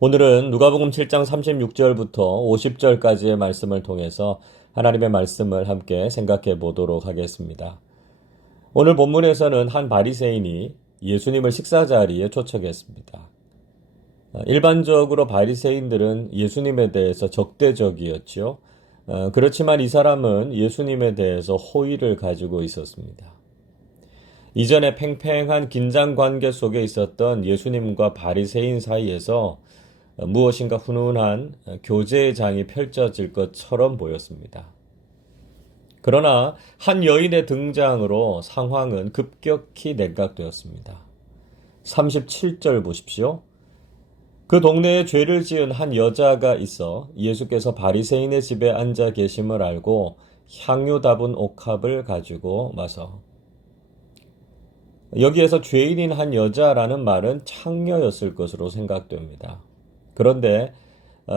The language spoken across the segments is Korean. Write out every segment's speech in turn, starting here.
오늘은 누가복음 7장 36절부터 50절까지의 말씀을 통해서 하나님의 말씀을 함께 생각해 보도록 하겠습니다. 오늘 본문에서는 한 바리새인이 예수님을 식사 자리에 초청했습니다. 일반적으로 바리새인들은 예수님에 대해서 적대적이었죠. 그렇지만 이 사람은 예수님에 대해서 호의를 가지고 있었습니다. 이전에 팽팽한 긴장 관계 속에 있었던 예수님과 바리새인 사이에서 무엇인가 훈훈한 교제의 장이 펼쳐질 것처럼 보였습니다. 그러나 한 여인의 등장으로 상황은 급격히 냉각되었습니다. 37절 보십시오. 그 동네에 죄를 지은 한 여자가 있어 예수께서 바리새인의 집에 앉아 계심을 알고 향유 담은 옥합을 가지고 와서, 여기에서 죄인인 한 여자라는 말은 창녀였을 것으로 생각됩니다. 그런데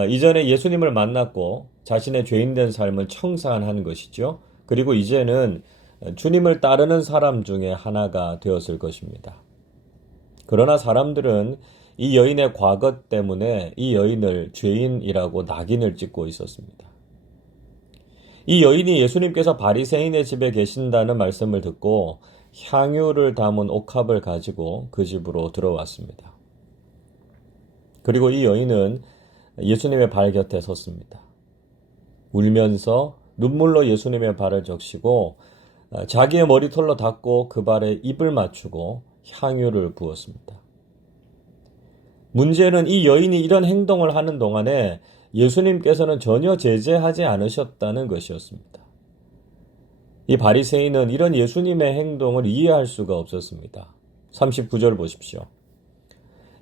이전에 예수님을 만났고 자신의 죄인된 삶을 청산한 것이죠. 그리고 이제는 주님을 따르는 사람 중에 하나가 되었을 것입니다. 그러나 사람들은 이 여인의 과거 때문에 이 여인을 죄인이라고 낙인을 찍고 있었습니다. 이 여인이 예수님께서 바리새인의 집에 계신다는 말씀을 듣고 향유를 담은 옥합을 가지고 그 집으로 들어왔습니다. 그리고 이 여인은 예수님의 발 곁에 섰습니다. 울면서 눈물로 예수님의 발을 적시고 자기의 머리털로 닦고 그 발에 입을 맞추고 향유를 부었습니다. 문제는 이 여인이 이런 행동을 하는 동안에 예수님께서는 전혀 제재하지 않으셨다는 것이었습니다. 이 바리새인은 이런 예수님의 행동을 이해할 수가 없었습니다. 39절 보십시오.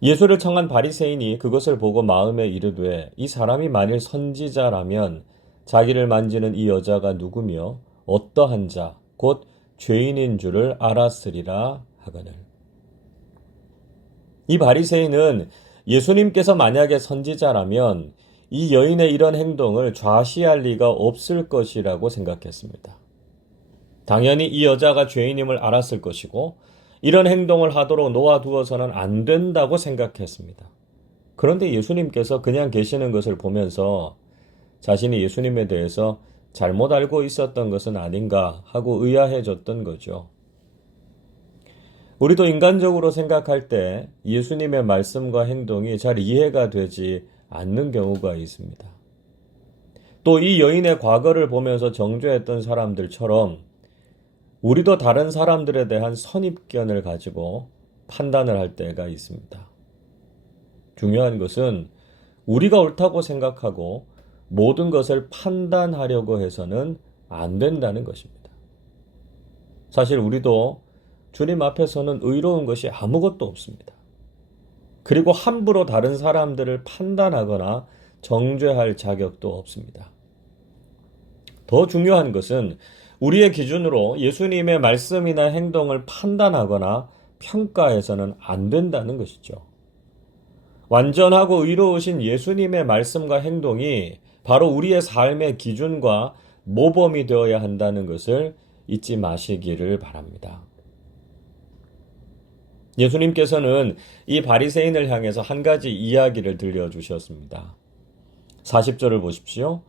예수를 청한 바리새인이 그것을 보고 마음에 이르되 이 사람이 만일 선지자라면 자기를 만지는 이 여자가 누구며 어떠한 자 곧 죄인인 줄을 알았으리라 하거늘. 이 바리새인은 예수님께서 만약에 선지자라면 이 여인의 이런 행동을 좌시할 리가 없을 것이라고 생각했습니다. 당연히 이 여자가 죄인임을 알았을 것이고 이런 행동을 하도록 놓아두어서는 안 된다고 생각했습니다. 그런데 예수님께서 그냥 계시는 것을 보면서 자신이 예수님에 대해서 잘못 알고 있었던 것은 아닌가 하고 의아해졌던 거죠. 우리도 인간적으로 생각할 때 예수님의 말씀과 행동이 잘 이해가 되지 않는 경우가 있습니다. 또 이 여인의 과거를 보면서 정죄했던 사람들처럼 우리도 다른 사람들에 대한 선입견을 가지고 판단을 할 때가 있습니다. 중요한 것은 우리가 옳다고 생각하고 모든 것을 판단하려고 해서는 안 된다는 것입니다. 사실 우리도 주님 앞에서는 의로운 것이 아무것도 없습니다. 그리고 함부로 다른 사람들을 판단하거나 정죄할 자격도 없습니다. 더 중요한 것은 우리의 기준으로 예수님의 말씀이나 행동을 판단하거나 평가해서는 안 된다는 것이죠. 완전하고 의로우신 예수님의 말씀과 행동이 바로 우리의 삶의 기준과 모범이 되어야 한다는 것을 잊지 마시기를 바랍니다. 예수님께서는 이 바리새인을 향해서 한 가지 이야기를 들려주셨습니다. 40절을 보십시오.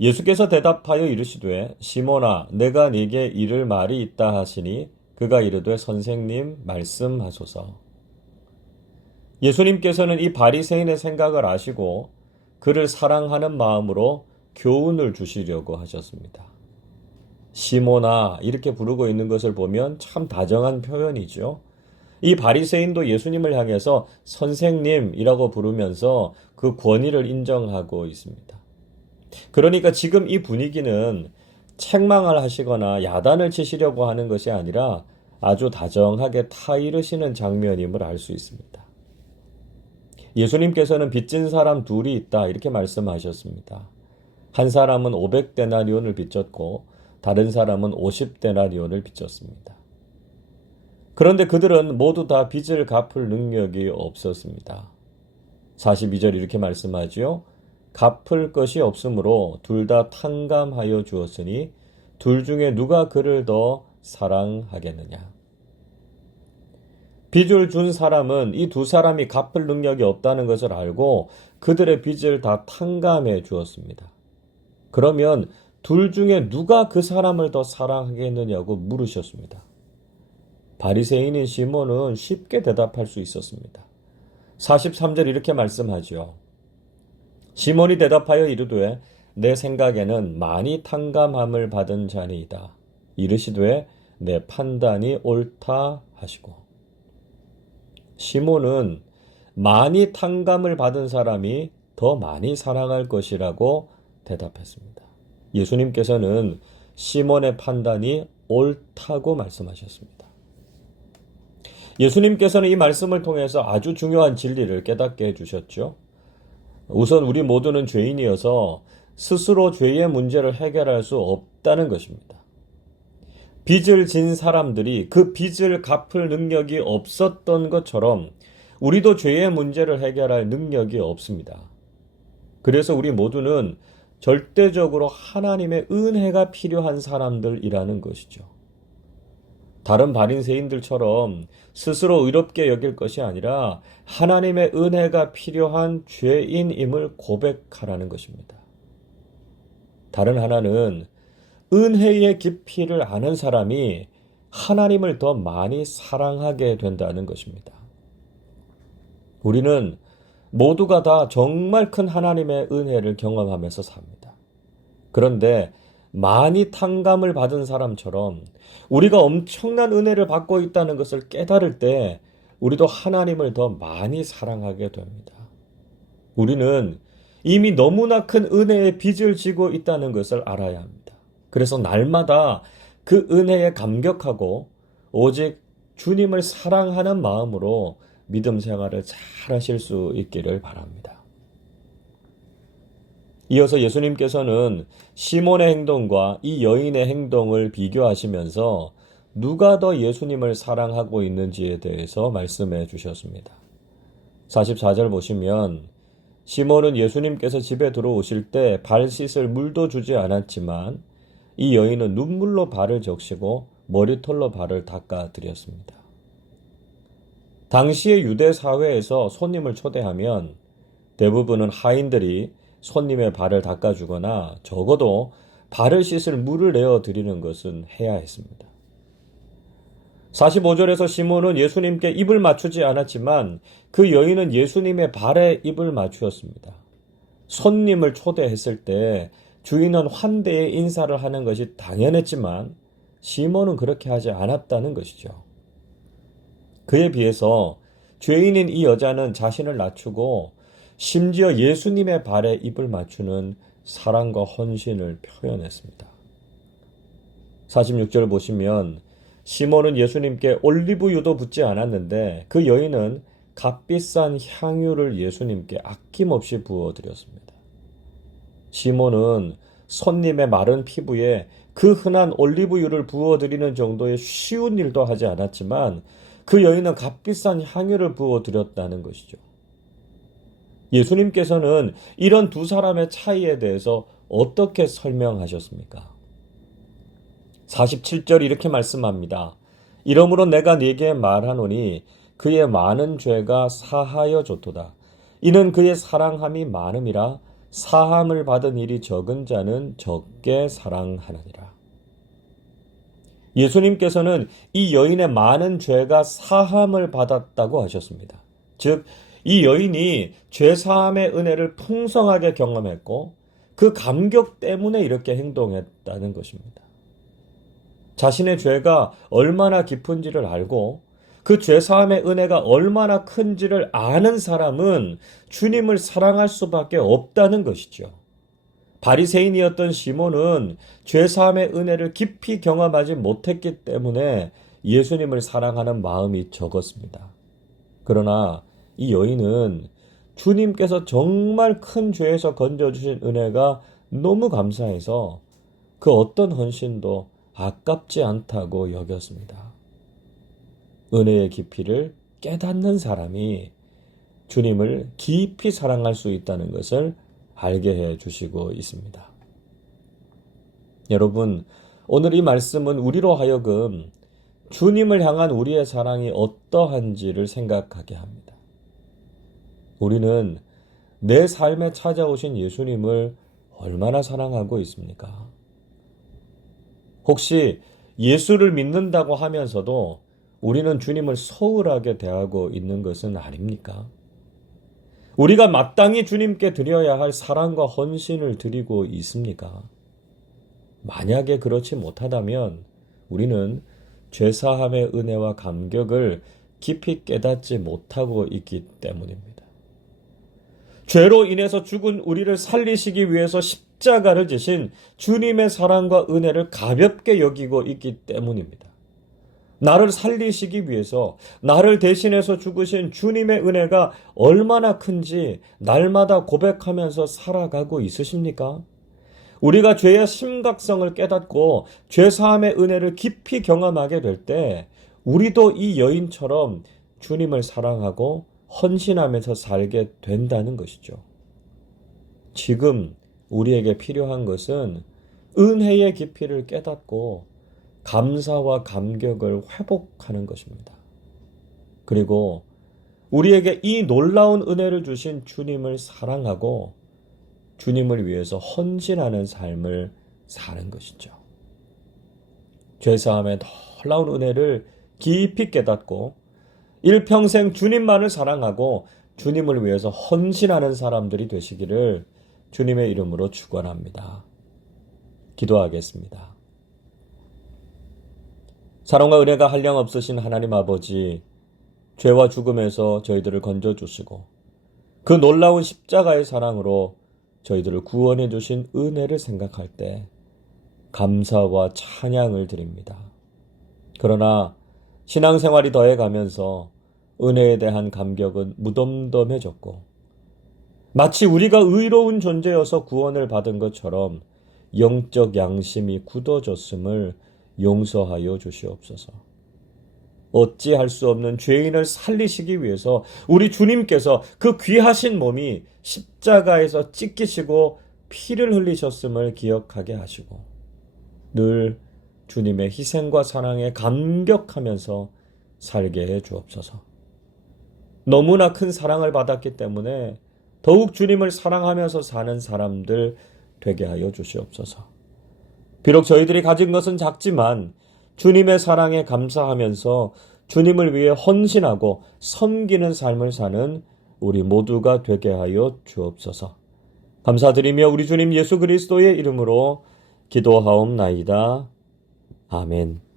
예수께서 대답하여 이르시되 시몬아 내가 네게 이를 말이 있다 하시니 그가 이르되 선생님 말씀하소서. 예수님께서는 이 바리새인의 생각을 아시고 그를 사랑하는 마음으로 교훈을 주시려고 하셨습니다. 시몬아 이렇게 부르고 있는 것을 보면 참 다정한 표현이죠. 이 바리새인도 예수님을 향해서 선생님이라고 부르면서 그 권위를 인정하고 있습니다. 그러니까 지금 이 분위기는 책망을 하시거나 야단을 치시려고 하는 것이 아니라 아주 다정하게 타이르시는 장면임을 알 수 있습니다. 예수님께서는 빚진 사람 둘이 있다 이렇게 말씀하셨습니다. 한 사람은 500데나리온을 빚졌고 다른 사람은 50데나리온을 빚졌습니다. 그런데 그들은 모두 다 빚을 갚을 능력이 없었습니다. 42절 이렇게 말씀하지요. 갚을 것이 없으므로 둘 다 탕감하여 주었으니 둘 중에 누가 그를 더 사랑하겠느냐. 빚을 준 사람은 이 두 사람이 갚을 능력이 없다는 것을 알고 그들의 빚을 다 탕감해 주었습니다. 그러면 둘 중에 누가 그 사람을 더 사랑하겠느냐고 물으셨습니다. 바리새인인 시몬은 쉽게 대답할 수 있었습니다. 43절 이렇게 말씀하죠. 시몬이 대답하여 이르되 내 생각에는 많이 탕감함을 받은 자니이다. 이르시되 내 판단이 옳다 하시고. 시몬은 많이 탕감을 받은 사람이 더 많이 사랑할 것이라고 대답했습니다. 예수님께서는 시몬의 판단이 옳다고 말씀하셨습니다. 예수님께서는 이 말씀을 통해서 아주 중요한 진리를 깨닫게 해주셨죠. 우선 우리 모두는 죄인이어서 스스로 죄의 문제를 해결할 수 없다는 것입니다. 빚을 진 사람들이 그 빚을 갚을 능력이 없었던 것처럼 우리도 죄의 문제를 해결할 능력이 없습니다. 그래서 우리 모두는 절대적으로 하나님의 은혜가 필요한 사람들이라는 것이죠. 다른 바리새인들처럼 스스로 의롭게 여길 것이 아니라 하나님의 은혜가 필요한 죄인임을 고백하라는 것입니다. 다른 하나는 은혜의 깊이를 아는 사람이 하나님을 더 많이 사랑하게 된다는 것입니다. 우리는 모두가 다 정말 큰 하나님의 은혜를 경험하면서 삽니다. 그런데 많이 탕감을 받은 사람처럼 우리가 엄청난 은혜를 받고 있다는 것을 깨달을 때 우리도 하나님을 더 많이 사랑하게 됩니다. 우리는 이미 너무나 큰 은혜의 빚을 지고 있다는 것을 알아야 합니다. 그래서 날마다 그 은혜에 감격하고 오직 주님을 사랑하는 마음으로 믿음 생활을 잘 하실 수 있기를 바랍니다. 이어서 예수님께서는 시몬의 행동과 이 여인의 행동을 비교하시면서 누가 더 예수님을 사랑하고 있는지에 대해서 말씀해 주셨습니다. 44절 보시면 시몬은 예수님께서 집에 들어오실 때 발 씻을 물도 주지 않았지만 이 여인은 눈물로 발을 적시고 머리털로 발을 닦아 드렸습니다. 당시의 유대 사회에서 손님을 초대하면 대부분은 하인들이 손님의 발을 닦아주거나 적어도 발을 씻을 물을 내어 드리는 것은 해야 했습니다. 45절에서 시몬은 예수님께 입을 맞추지 않았지만 그 여인은 예수님의 발에 입을 맞추었습니다. 손님을 초대했을 때 주인은 환대의 인사를 하는 것이 당연했지만 시몬은 그렇게 하지 않았다는 것이죠. 그에 비해서 죄인인 이 여자는 자신을 낮추고 심지어 예수님의 발에 입을 맞추는 사랑과 헌신을 표현했습니다. 46절 보시면 시몬은 예수님께 올리브유도 붓지 않았는데 그 여인은 값비싼 향유를 예수님께 아낌없이 부어드렸습니다. 시몬은 손님의 마른 피부에 그 흔한 올리브유를 부어드리는 정도의 쉬운 일도 하지 않았지만 그 여인은 값비싼 향유를 부어드렸다는 것이죠. 예수님께서는 이런 두 사람의 차이에 대해서 어떻게 설명하셨습니까? 47절 이렇게 말씀합니다. 이러므로 내가 네게 말하노니 그의 많은 죄가 사하여 줬도다. 이는 그의 사랑함이 많음이라 사함을 받은 일이 적은 자는 적게 사랑하느니라. 예수님께서는 이 여인의 많은 죄가 사함을 받았다고 하셨습니다. 즉, 이 여인이 죄사함의 은혜를 풍성하게 경험했고 그 감격 때문에 이렇게 행동했다는 것입니다. 자신의 죄가 얼마나 깊은지를 알고 그 죄사함의 은혜가 얼마나 큰지를 아는 사람은 주님을 사랑할 수밖에 없다는 것이죠. 바리새인이었던 시몬은 죄사함의 은혜를 깊이 경험하지 못했기 때문에 예수님을 사랑하는 마음이 적었습니다. 그러나 이 여인은 주님께서 정말 큰 죄에서 건져주신 은혜가 너무 감사해서 그 어떤 헌신도 아깝지 않다고 여겼습니다. 은혜의 깊이를 깨닫는 사람이 주님을 깊이 사랑할 수 있다는 것을 알게 해 주시고 있습니다. 여러분, 오늘 이 말씀은 우리로 하여금 주님을 향한 우리의 사랑이 어떠한지를 생각하게 합니다. 우리는 내 삶에 찾아오신 예수님을 얼마나 사랑하고 있습니까? 혹시 예수를 믿는다고 하면서도 우리는 주님을 소홀하게 대하고 있는 것은 아닙니까? 우리가 마땅히 주님께 드려야 할 사랑과 헌신을 드리고 있습니까? 만약에 그렇지 못하다면 우리는 죄사함의 은혜와 감격을 깊이 깨닫지 못하고 있기 때문입니다. 죄로 인해서 죽은 우리를 살리시기 위해서 십자가를 지신 주님의 사랑과 은혜를 가볍게 여기고 있기 때문입니다. 나를 살리시기 위해서 나를 대신해서 죽으신 주님의 은혜가 얼마나 큰지 날마다 고백하면서 살아가고 있으십니까? 우리가 죄의 심각성을 깨닫고 죄사함의 은혜를 깊이 경험하게 될 때 우리도 이 여인처럼 주님을 사랑하고 헌신하면서 살게 된다는 것이죠. 지금 우리에게 필요한 것은 은혜의 깊이를 깨닫고 감사와 감격을 회복하는 것입니다. 그리고 우리에게 이 놀라운 은혜를 주신 주님을 사랑하고 주님을 위해서 헌신하는 삶을 사는 것이죠. 죄사함의 놀라운 은혜를 깊이 깨닫고 일평생 주님만을 사랑하고 주님을 위해서 헌신하는 사람들이 되시기를 주님의 이름으로 축원합니다. 기도하겠습니다. 사랑과 은혜가 한량없으신 하나님 아버지, 죄와 죽음에서 저희들을 건져주시고 그 놀라운 십자가의 사랑으로 저희들을 구원해 주신 은혜를 생각할 때 감사와 찬양을 드립니다. 그러나 신앙생활이 더해가면서 은혜에 대한 감격은 무덤덤해졌고 마치 우리가 의로운 존재여서 구원을 받은 것처럼 영적 양심이 굳어졌음을 용서하여 주시옵소서. 어찌할 수 없는 죄인을 살리시기 위해서 우리 주님께서 그 귀하신 몸이 십자가에서 찢기시고 피를 흘리셨음을 기억하게 하시고 늘 주님의 희생과 사랑에 감격하면서 살게 해 주옵소서. 너무나 큰 사랑을 받았기 때문에 더욱 주님을 사랑하면서 사는 사람들 되게 하여 주시옵소서. 비록 저희들이 가진 것은 작지만 주님의 사랑에 감사하면서 주님을 위해 헌신하고 섬기는 삶을 사는 우리 모두가 되게 하여 주옵소서. 감사드리며 우리 주님 예수 그리스도의 이름으로 기도하옵나이다. 아멘.